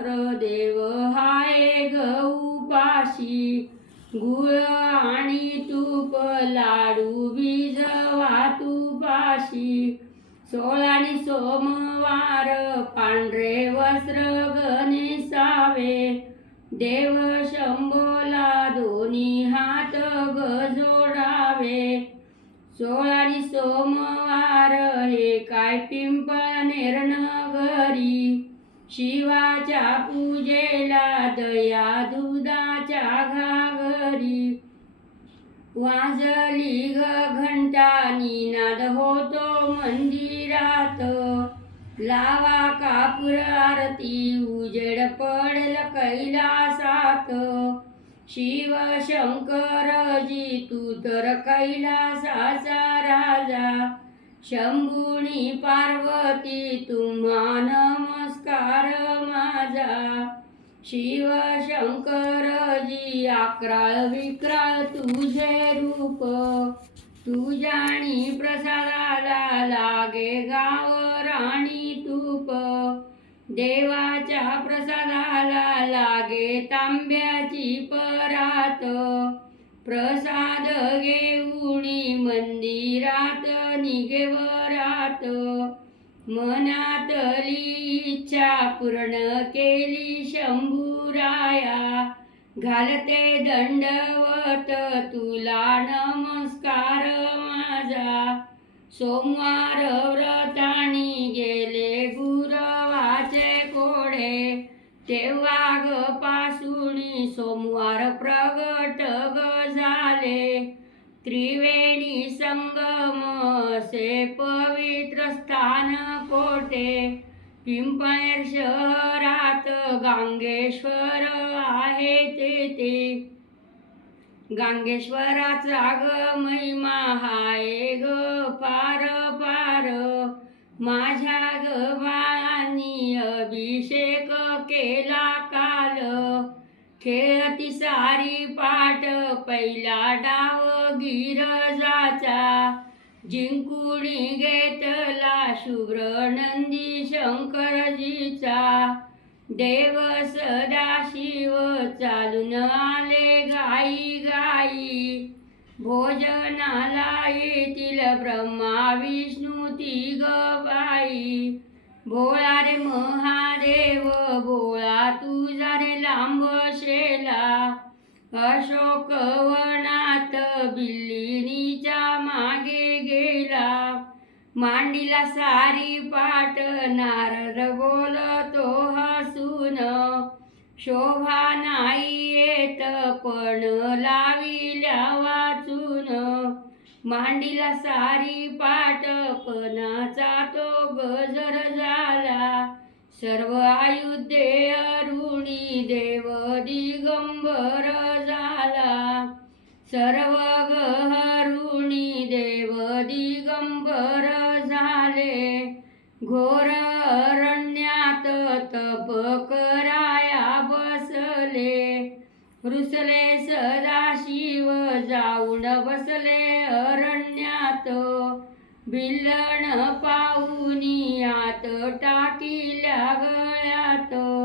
कर देव हाय गऊपाशी गुळ आणि तूप लाडू भिजवा तुपाशी सोळाणी सोमवार पांढरे वस्त्र गणेशावे देव शंभोला दोन्ही हात ग जोडावे. सोळाणी सोमवार हे काय पिंपळ नेरनगरी शिवाच्या पूजेला दया दुधाच्या घागरी. वाजली ग घंटा निनाद होतो मंदिरात. लावा कापूर आरती उजेड पडल कैलासात. शिव शंकरजी तू तर कैलासाचा राजा. शंभुनी पार्वती तुम्हा नमस्कार माझा. शिव शंकरजी आक्राळ विक्राळ तुझे रूप. तुझ्यानी प्रसादाला लागे गाव राणी तूप. देवाच्या प्रसादाला लागे तांब्याची परात. प्रसाद घेऊणी मंदिरात निघेवरात मनातली इच्छा पूर्ण केली शंभूराया. घालते दंडवत तुला नमस्कार माझा. सोमवार व्रताणी गे तेव्हा ग पासुणी सोमवार प्रगट ग झाले. त्रिवेणी संगम से पवित्र स्थान कोटे पिंपळेर शहरात गांगेश्वर आहे तेथे. गांगेश्वराचा ग महिमा हाय ग पार पार माझ्या ग बाळांनी अभिषेक केला काल. खेळती सारी पाठ पहिला डाव गिरजाचा. जिंकुणी घेतला शुभ्र नंदी शंकरजीचा देव सदाशिव चालून आले गाई गाई भोजनाला येतील ब्रह्मा विष्णू ती बाई. भोळा रे गोळा तुझा रे लांब शेला. अशोक वनात बिल्लिनीच्या मागे गेला. मांडीला सारी पाट नारद बोलतो हसून. शोभा नाही येत पण लाविल्या वाचून. मांडीला सारी पाट पणाचा तो गजर सर्व आयुधे अरुणी देव दिगंबर झाला. सर्व गहरुणी देव दिगंबर झाले. घोर अरण्यात तप कराया बसले. रुसले सदा बिल्लण पाहुनी आत टाकी गळ्यात